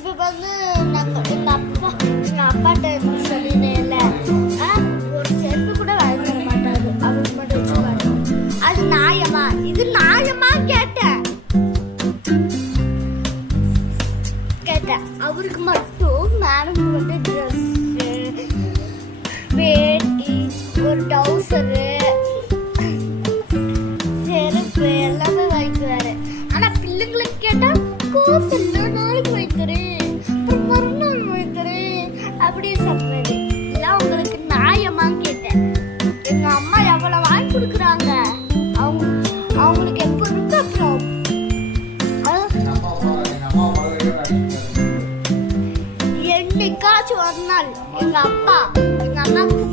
இப்போ வந்து எங்கள் அப்பாட்ட சொல்லினேன்ல, ஒரு செருப்பு கூட வாங்கி தர மாட்டாரு, அவருக்கு மட்டும் வச்சுப்பாரு. அது நியாயமா? இது நியாயமா கேட்டேன். அவருக்கு மட்டும் மேடம் வந்து ட்ரெஸ், வேட்டி, ஒரு டவுசரு, செருப்பு எல்லாமே வாங்கிக்குவாரு. ஆனா பிள்ளைங்களுக்கு கேட்டா கோஸ் இல்லை, நாளைக்கு வாங்கிக்கிறேன், மறுநாள் வாங்கிக்கிறேன் அப்படின்னு சொல்றது. எல்லாம் உங்களுக்கு நியாயமான்னு கேட்டேன். எங்க அம்மா எவ்வளவு வாங்கி கொடுக்குறாங்க, அவங்களுக்கு எப்போ இருக்கு அப்புறம் என்னைக்காச்சும் ஒரு நாள் எங்க அப்பா எங்க அண்ணாவுக்கு